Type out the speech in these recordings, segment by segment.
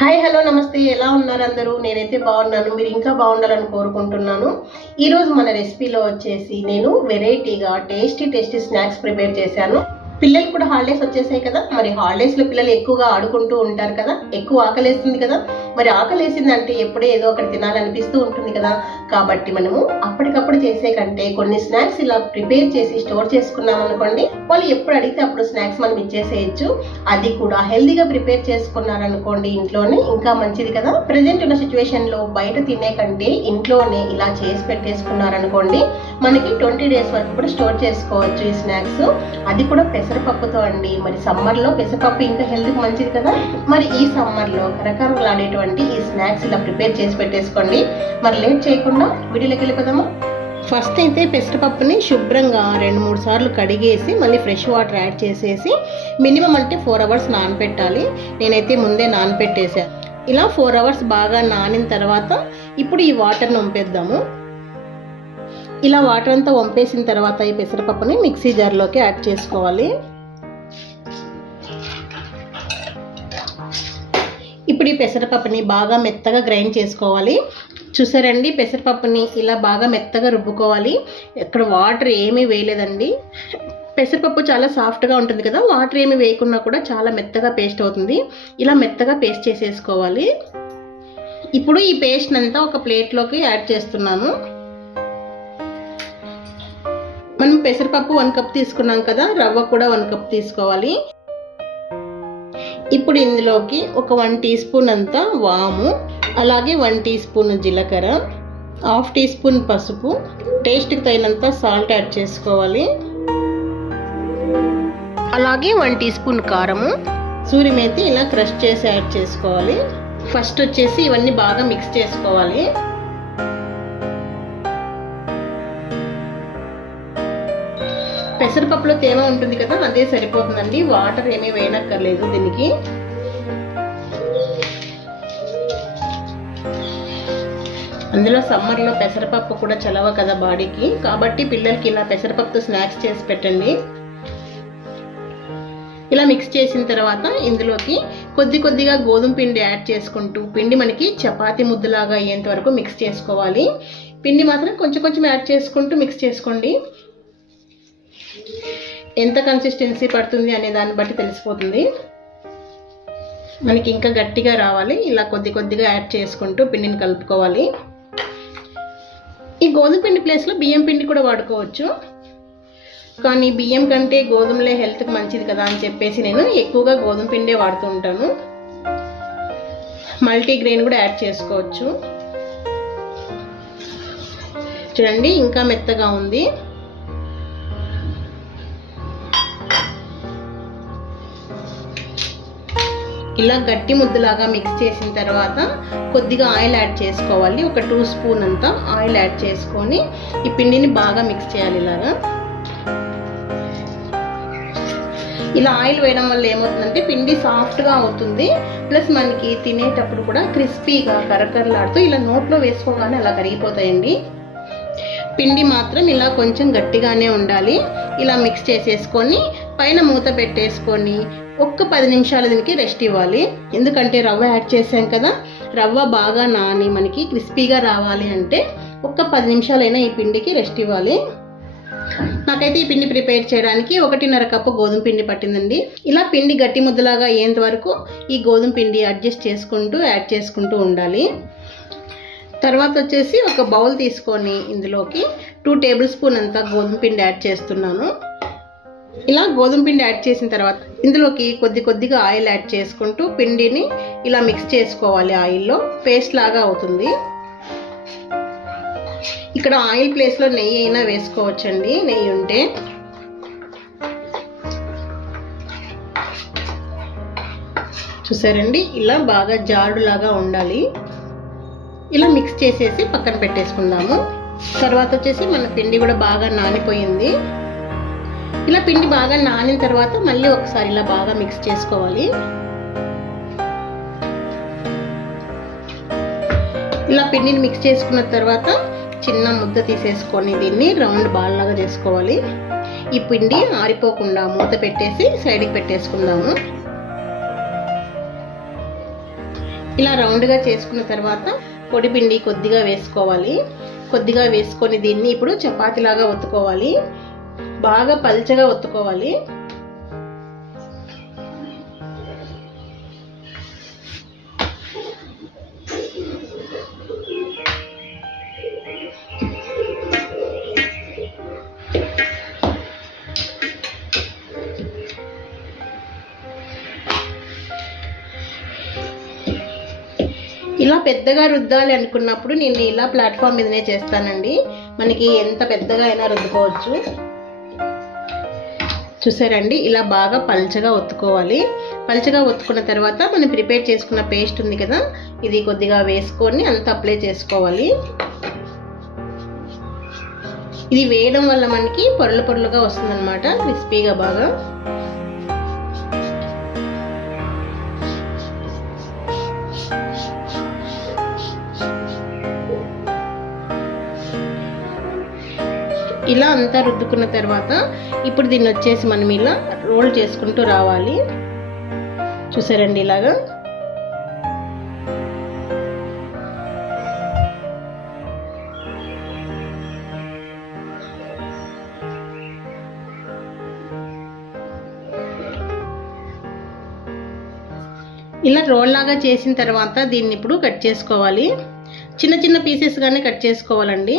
Hi hello నమస్తే. ఎలా ఉన్నారు అందరూ? నేనైతే బాగున్నాను. మీరు ఇంకా బాగుండాలని కోరుకుంటున్నాను. ఈరోజు మన రెసిపీలో వచ్చేసి నేను వెరైటీగా టేస్టీ టేస్టీ స్నాక్స్ ప్రిపేర్ చేశాను. పిల్లలు కూడా హాలిడేస్ వచ్చేసాయి కదా. మరి హాలిడేస్లో పిల్లలు ఎక్కువగా ఆడుకుంటూ ఉంటారు కదా. ఎక్కువ ఆకలేస్తుంది కదా. మరి ఆకలేసిందంటే ఎప్పుడే ఏదో ఒకటి తినాలనిపిస్తూ ఉంటుంది కదా. కాబట్టి మనము అప్పటికప్పుడు చేసే కంటే కొన్ని స్నాక్స్ ఇలా ప్రిపేర్ చేసి స్టోర్ చేసుకున్నాం అనుకోండి వాళ్ళు ఎప్పుడు అడిగితే అప్పుడు స్నాక్స్ మనం ఇచ్చేసేయచ్చు. అది కూడా హెల్దీగా ప్రిపేర్ చేసుకున్నారనుకోండి ఇంట్లోనే ఇంకా మంచిది కదా. ప్రజెంట్ ఉన్న సిచ్యువేషన్లో బయట తినే కంటే ఇంట్లోనే ఇలా చేసి పెట్టేసుకున్నారనుకోండి మనకి ట్వంటీ డేస్ వరకు కూడా స్టోర్ చేసుకోవచ్చు ఈ స్నాక్స్. అది కూడా పెసరపప్పుతో అండి. మరి సమ్మర్లో పెసరపప్పు ఇంకా హెల్త్కి మంచిది కదా. మరి ఈ సమ్మర్లో కరకరలాడేటువంటి కరకరలాడేటువంటి ఈ స్నాక్స్ ఇలా ప్రిపేర్ చేసి పెట్టేసుకోండి. మరి లేట్ చేయకుండా వీడియోలోకి వెళ్ళిపోదాము. ఫస్ట్ అయితే పెసరపప్పుని శుభ్రంగా రెండు మూడు సార్లు కడిగేసి మళ్ళీ ఫ్రెష్ వాటర్ యాడ్ చేసేసి మినిమం అంటే ఫోర్ అవర్స్ నానపెట్టాలి. నేనైతే ముందే నానపెట్టేసాను ఇలా ఫోర్ అవర్స్ బాగా నానిన తర్వాత ఇప్పుడు ఈ వాటర్ని వంపేద్దాము. ఇలా వాటర్ అంతా వంపేసిన తర్వాత ఈ పెసరపప్పుని మిక్సీ జార్లోకి యాడ్ చేసుకోవాలి. ఇప్పుడు ఈ పెసరపప్పుని బాగా మెత్తగా గ్రైండ్ చేసుకోవాలి. చూసారండి పెసరపప్పుని ఇలా బాగా మెత్తగా రుబ్బుకోవాలి. ఇక్కడ వాటర్ ఏమీ వేయలేదండి. పెసరపప్పు చాలా సాఫ్ట్గా ఉంటుంది కదా వాటర్ ఏమి వేయకున్నా కూడా చాలా మెత్తగా పేస్ట్ అవుతుంది. ఇలా మెత్తగా పేస్ట్ చేసేసుకోవాలి. ఇప్పుడు ఈ పేస్ట్ అంతా ఒక ప్లేట్లోకి యాడ్ చేస్తున్నాను. మనం పెసరపప్పు వన్ కప్ తీసుకున్నాం కదా రవ్వ కూడా వన్ కప్ తీసుకోవాలి. ఇప్పుడు ఇందులోకి ఒక వన్ టీ స్పూన్ అంతా వాము అలాగే వన్ టీ స్పూన్ జీలకర్ర హాఫ్ టీ స్పూన్ పసుపు. టేస్ట్కి తగినంత సాల్ట్ యాడ్ చేసుకోవాలి. అలాగే వన్ టీ స్పూన్ కారము. సూర్యమేతి ఇలా క్రష్ చేసి యాడ్ చేసుకోవాలి. ఫస్ట్ వచ్చేసి ఇవన్నీ బాగా మిక్స్ చేసుకోవాలి. పెసరపప్పులో తేమ ఉంటుంది కదా అదే సరిపోతుందండి. వాటర్ ఏమీ వేయనక్కర్లేదు దీనికి. అందులో సమ్మర్లో పెసరపప్పు కూడా చలవ కదా బాడీకి. కాబట్టి పిల్లలకి ఇలా పెసరపప్పుతో స్నాక్స్ చేసి పెట్టండి. ఇలా మిక్స్ చేసిన తర్వాత ఇందులోకి కొద్ది కొద్దిగా గోధుమ పిండి యాడ్ చేసుకుంటూ పిండి మనకి చపాతి ముద్దలాగా అయ్యేంత వరకు మిక్స్ చేసుకోవాలి. పిండి మాత్రం కొంచెం కొంచెం యాడ్ చేసుకుంటూ మిక్స్ చేసుకోండి. ఎంత కన్సిస్టెన్సీ పడుతుంది అనే దాన్ని బట్టి తెలిసిపోతుంది. మనకి ఇంకా గట్టిగా రావాలి. ఇలా కొద్ది కొద్దిగా యాడ్ చేసుకుంటూ పిండిని కలుపుకోవాలి. ఈ గోధుమ పిండి ప్లేస్లో బియ్యం పిండి కూడా వాడుకోవచ్చు. కానీ బియ్యం కంటే గోధుమలే హెల్త్కి మంచిది కదా అని చెప్పేసి నేను ఎక్కువగా గోధుమ పిండే వాడుతూ ఉంటాను. మల్టీగ్రెయిన్ కూడా యాడ్ చేసుకోవచ్చు. చూడండి ఇంకా మెత్తగా ఉంది. ఇలా గట్టి ముద్దలాగా మిక్స్ చేసిన తర్వాత కొద్దిగా ఆయిల్ యాడ్ చేసుకోవాలి. ఒక టూ స్పూన్ అంతా ఆయిల్ యాడ్ చేసుకొని ఈ పిండిని బాగా మిక్స్ చేయాలి ఇలాగా. ఇలా ఆయిల్ వేయడం వల్ల ఏమవుతుందంటే పిండి సాఫ్ట్గా అవుతుంది. ప్లస్ మనకి తినేటప్పుడు కూడా క్రిస్పీగా కరకరలాడుతూ ఇలా నోట్లో వేసుకోగానే అలా కరిగిపోతాయండి. పిండి మాత్రం ఇలా కొంచెం గట్టిగానే ఉండాలి. ఇలా మిక్స్ చేసేసుకొని పైన మూత పెట్టేసుకొని ఒక్క పది నిమిషాలు దీనికి రెస్ట్ ఇవ్వాలి. ఎందుకంటే రవ్వ యాడ్ చేసాం కదా రవ్వ బాగా నాని మనకి క్రిస్పీగా రావాలి అంటే ఒక్క పది నిమిషాలైనా ఈ పిండికి రెస్ట్ ఇవ్వాలి. నాకైతే ఈ పిండి ప్రిపేర్ చేయడానికి ఒకటిన్నర కప్పు గోధుమ పిండి పట్టిందండి. ఇలా పిండి గట్టి ముద్దలాగా అయ్యేంత వరకు ఈ గోధుమ పిండి అడ్జస్ట్ చేసుకుంటూ యాడ్ చేసుకుంటూ ఉండాలి. తర్వాత వచ్చేసి ఒక బౌల్ తీసుకొని ఇందులోకి టూ టేబుల్ స్పూన్ అంతా గోధుమ పిండి యాడ్ చేస్తున్నాను. ఇలా గోధుమ పిండి యాడ్ చేసిన తర్వాత ఇందులోకి కొద్ది కొద్దిగా ఆయిల్ యాడ్ చేసుకుంటూ పిండిని ఇలా మిక్స్ చేసుకోవాలి ఆయిల్లో. పేస్ట్ లాగా అవుతుంది. ఇక్కడ ఆయిల్ ప్లేస్లో నెయ్యి అయినా వేసుకోవచ్చండి. నెయ్యి ఉంటే. చూసారండి? ఇలా బాగా జాడులాగా ఉండాలి. ఇలా మిక్స్ చేసేసి పక్కన పెట్టేసుకుందాము. తర్వాత వచ్చేసి మన పిండి కూడా బాగా నానిపోయింది. ఇలా పిండి బాగా నానిన తర్వాత మళ్ళీ ఒకసారి ఇలా బాగా మిక్స్ చేసుకోవాలి. ఇలా పిండిని మిక్స్ చేసుకున్న తర్వాత చిన్న ముద్ద తీసేసుకొని దీన్ని రౌండ్ బాల్ లాగా చేసుకోవాలి. ఈ పిండి ఆరిపోకుండా మూత పెట్టేసి సైడ్కి పెట్టేసుకుందాము. ఇలా రౌండ్గా చేసుకున్న తర్వాత పొడి పిండి కొద్దిగా వేసుకోవాలి. కొద్దిగా వేసుకొని దీన్ని ఇప్పుడు చపాతీలాగా ఒత్తుకోవాలి. బాగా పల్చగా ఒత్తుకోవాలి. ఇలా పెద్దగా రుద్దాలి అనుకున్నప్పుడు నేను ఇలా ప్లాట్ఫామ్ మీదనే చేస్తానండి. మనకి ఎంత పెద్దగా అయినా రుద్దుకోవచ్చు. చూసారండి ఇలా బాగా పల్చగా ఒత్తుకోవాలి. పల్చగా ఒత్తుకున్న తర్వాత మనం ప్రిపేర్ చేసుకున్న పేస్ట్ ఉంది కదా ఇది కొద్దిగా వేసుకొని అంత అప్లై చేసుకోవాలి. ఇది వేయడం వల్ల మనకి పొరలు పొరలుగా వస్తుందన్నమాట క్రిస్పీగా బాగా. ఇలా అంతా రుద్దుకున్న తర్వాత ఇప్పుడు దీన్ని వచ్చేసి మనం ఇలా రోల్ చేసుకుంటూ రావాలి. చూసారండి ఇలాగా? ఇలా రోల్ లాగా చేసిన తర్వాత దీన్ని ఇప్పుడు కట్ చేసుకోవాలి. చిన్న చిన్న పీసెస్గానే కట్ చేసుకోవాలండి.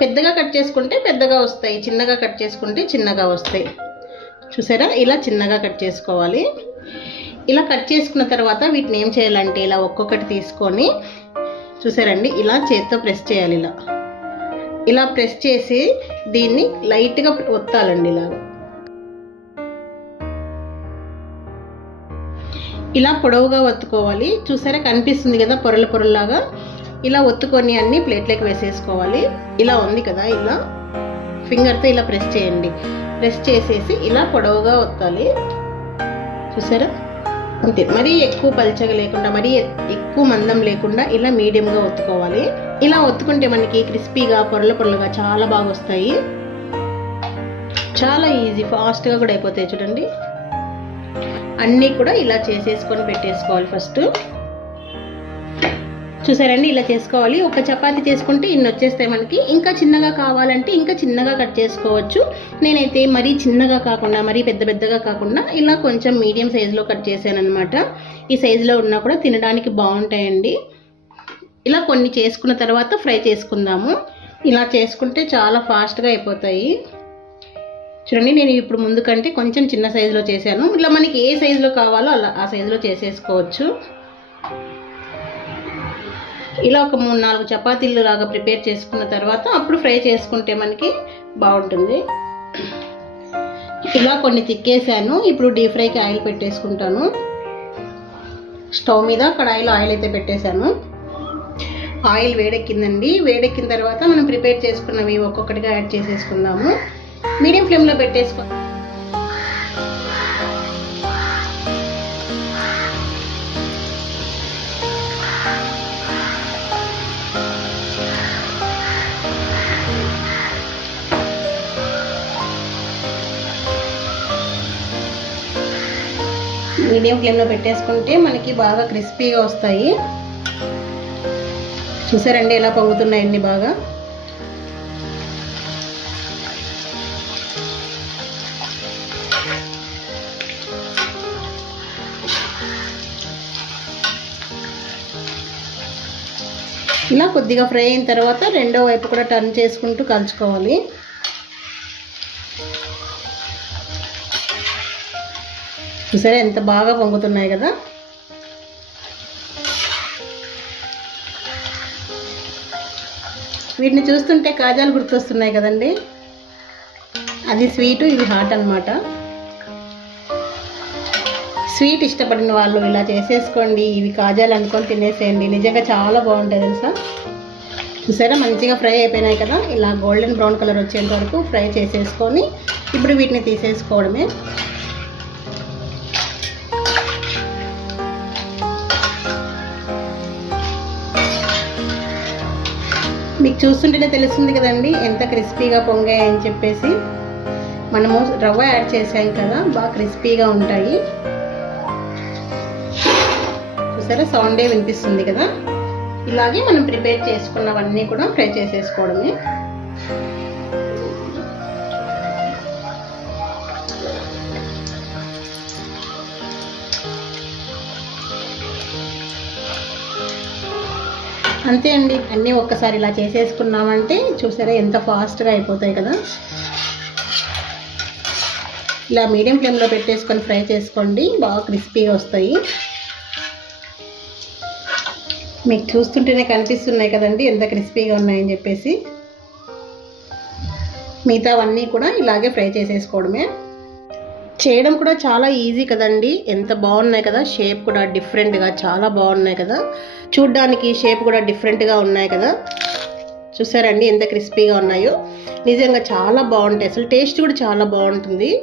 పెద్దగా కట్ చేసుకుంటే పెద్దగా వస్తాయి చిన్నగా కట్ చేసుకుంటే చిన్నగా వస్తాయి. చూసారా? ఇలా చిన్నగా కట్ చేసుకోవాలి. ఇలా కట్ చేసుకున్న తర్వాత వీటిని ఏం చేయాలంటే ఇలా ఒక్కొక్కటి తీసుకొని చూసారండి? ఇలా చేత్తో ప్రెస్ చేయాలి ఇలా. ఇలా ప్రెస్ చేసి దీన్ని లైట్గా ఒత్తాలండి ఇలా ఇలా పొడవుగా ఒత్తుకోవాలి. చూసారా? కనిపిస్తుంది కదా పొరల పొరలాగా ఇలా ఒత్తుకొని అన్ని ప్లేట్లోకి వేసేసుకోవాలి. ఇలా ఉంది కదా ఇలా. ఫింగర్తో ఇలా ప్రెస్ చేయండి. ప్రెస్ చేసేసి ఇలా పొడవుగా ఒత్తాలి. చూసారా? అంతే. మరీ ఎక్కువ పల్చగా లేకుండా మరీ ఎక్కువ మందం లేకుండా ఇలా మీడియంగా ఒత్తుకోవాలి. ఇలా ఒత్తుకుంటే మనకి క్రిస్పీగా పొరల పొరలుగా చాలా బాగా వస్తాయి. చాలా ఈజీ ఫాస్ట్గా కూడా అయిపోతాయి చూడండి. అన్నీ కూడా ఇలా చేసేసుకొని పెట్టేసుకోవాలి ఫస్ట్. చూసారండి ఇలా చేసుకోవాలి. ఒక చపాతి చేసుకుంటే ఇన్ని వచ్చేస్తాయి మనకి. ఇంకా చిన్నగా కావాలంటే ఇంకా చిన్నగా కట్ చేసుకోవచ్చు. నేనైతే మరీ చిన్నగా కాకుండా మరీ పెద్ద పెద్దగా కాకుండా ఇలా కొంచెం మీడియం సైజులో కట్ చేశాను అనమాట ఈ సైజులో ఉన్నా కూడా తినడానికి బాగుంటాయండి. ఇలా కొన్ని చేసుకున్న తర్వాత ఫ్రై చేసుకుందాము. ఇలా చేసుకుంటే చాలా ఫాస్ట్గా అయిపోతాయి. చూడండి నేను ఇప్పుడు ముందు కంటే కొంచెం చిన్న సైజులో చేశాను. ఇలా మనకి ఏ సైజులో కావాలో అలా ఆ సైజులో చేసేసుకోవచ్చు. ఇలా ఒక మూడు నాలుగు చపాతీలు లాగా ప్రిపేర్ చేసుకున్న తర్వాత అప్పుడు ఫ్రై చేసుకుంటే మనకి బాగుంటుంది. ఇలా కొన్ని తిక్కేసాను. ఇప్పుడు డీప్ ఫ్రైకి ఆయిల్ పెట్టేసుకుంటాను. స్టవ్ మీద కడాయిలో ఆయిల్ అయితే పెట్టేశాను. ఆయిల్ వేడెక్కిందండి. వేడెక్కిన తర్వాత మనం ప్రిపేర్ చేసుకున్నవి ఒక్కొక్కటిగా యాడ్ చేసేసుకుందాము. మీడియం ఫ్లేమ్లో పెట్టేసుకుందాం మీడియం ఫ్లేమ్లో పెట్టేసుకుంటే మనకి బాగా క్రిస్పీగా వస్తాయి. చూసారండి ఎలా పొంగుతున్నాయండి బాగా? ఇలా కొద్దిగా ఫ్రై అయిన తర్వాత రెండో వైపు కూడా టర్న్ చేసుకుంటూ కలుచుకోవాలి. చూసారా? ఎంత బాగా పొంగుతున్నాయి కదా? వీటిని చూస్తుంటే కాజాలు గుర్తొస్తున్నాయి కదండి. అది స్వీటు ఇది హాట్ అనమాట స్వీట్ ఇష్టపడిన వాళ్ళు ఇలా చేసేసుకోండి ఇవి కాజాలు అనుకొని తినేసేయండి. నిజంగా చాలా బాగుంటాయి తెలుసా? చూసారా? మంచిగా ఫ్రై అయిపోయినాయి కదా? ఇలా గోల్డెన్ బ్రౌన్ కలర్ వచ్చేంత వరకు ఫ్రై చేసేసుకొని ఇప్పుడు వీటిని తీసేసుకోవడమే. మీకు చూస్తుంటేనే తెలుస్తుంది కదండి ఎంత క్రిస్పీగా పొంగాయని చెప్పేసి. మనము రవ్వ యాడ్ చేసాం కదా బాగా క్రిస్పీగా ఉంటాయి. చూసారా సౌండే వినిపిస్తుంది కదా. ఇలాగే మనం ప్రిపేర్ చేసుకున్నవన్నీ కూడా ఫ్రై చేసేసుకోవడమే. అంతే అండి. అన్నీ ఒక్కసారి ఇలా చేసేసుకున్నామంటే చూసారా ఎంత ఫాస్ట్గా అయిపోతాయి కదా. ఇలా మీడియం ఫ్లేమ్లో పెట్టేసుకొని ఫ్రై చేసుకోండి. బాగా క్రిస్పీగా వస్తాయి. మీకు చూస్తుంటేనే కనిపిస్తున్నాయి కదండి ఎంత క్రిస్పీగా ఉన్నాయని చెప్పేసి. మిగతావన్నీ కూడా ఇలాగే ఫ్రై చేసేసుకోవడమే. చేయడం కూడా చాలా ఈజీ కదండి. ఎంత బాగున్నాయి కదా షేప్ కూడా డిఫరెంట్గా చాలా బాగున్నాయి కదా. చూడ్డానికి షేప్ కూడా డిఫరెంట్గా ఉన్నాయి కదా. చూసారండి ఎంత క్రిస్పీగా ఉన్నాయో. నిజంగా చాలా బాగుంటాయి. అసలు టేస్ట్ కూడా చాలా బాగుంటుంది.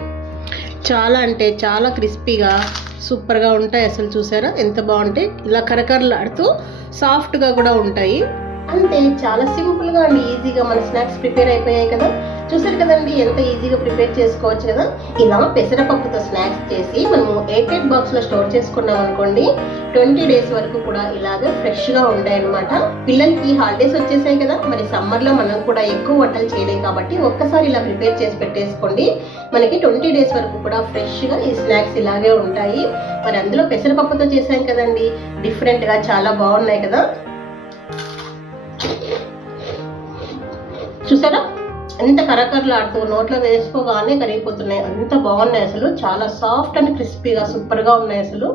చాలా అంటే చాలా క్రిస్పీగా సూపర్గా ఉంటాయి అసలు చూసారా? ఎంత బాగుంటాయి. ఇలా కరకరలాడుతూ సాఫ్ట్గా కూడా ఉంటాయి. అంటే చాలా సింపుల్గా అండ్ ఈజీగా మన స్నాక్స్ ప్రిపేర్ అయిపోయాయి కదా. చూసారు కదండి ఎంత ఈజీగా ప్రిపేర్ చేసుకోవచ్చు కదా ఇలా పెసరపప్పుతో స్నాక్స్ చేసి మనము ఎయిట్ ఎయిట్ బాక్స్లో స్టోర్ చేసుకున్నాం అనుకోండి ట్వంటీ డేస్ వరకు కూడా ఇలాగ ఫ్రెష్గా ఉంటాయి అనమాట పిల్లలకి హాలిడేస్ వచ్చేసాయి కదా మరి సమ్మర్లో మనం కూడా ఎక్కువ వంటలు చేయలేం కాబట్టి ఒక్కసారి ఇలా ప్రిపేర్ చేసి పెట్టేసుకోండి. మనకి ట్వంటీ డేస్ వరకు కూడా ఫ్రెష్గా ఈ స్నాక్స్ ఇలాగే ఉంటాయి. మరి అందులో పెసరపప్పుతో చేసాం కదండి డిఫరెంట్గా చాలా బాగున్నాయి కదా. చూసారా? ఎంత కరకరలాడుతూ నోట్లో వేసుకోగానే కరిగిపోతున్నాయి. అంత బాగున్నాయి అసలు. చాలా సాఫ్ట్ అండ్ క్రిస్పీగా సూపర్గా ఉన్నాయి అసలు.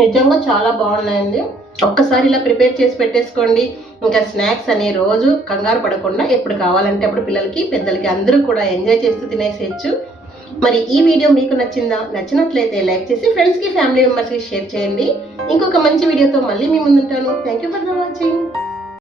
నిజంగా చాలా బాగున్నాయండి. ఒక్కసారి ఇలా ప్రిపేర్ చేసి పెట్టేసుకోండి. ఇంకా స్నాక్స్ అనే రోజు కంగారు పడకుండా ఎప్పుడు కావాలంటే అప్పుడు పిల్లలకి పెద్దలకి అందరూ కూడా ఎంజాయ్ చేస్తూ తినేసేయచ్చు. మరి ఈ వీడియో మీకు నచ్చిందా నచ్చినట్లయితే లైక్ చేసి ఫ్రెండ్స్కి ఫ్యామిలీ మెంబర్స్కి షేర్ చేయండి. ఇంకొక మంచి వీడియోతో మళ్ళీ మీ ముందుంటాను. Thank you for the watching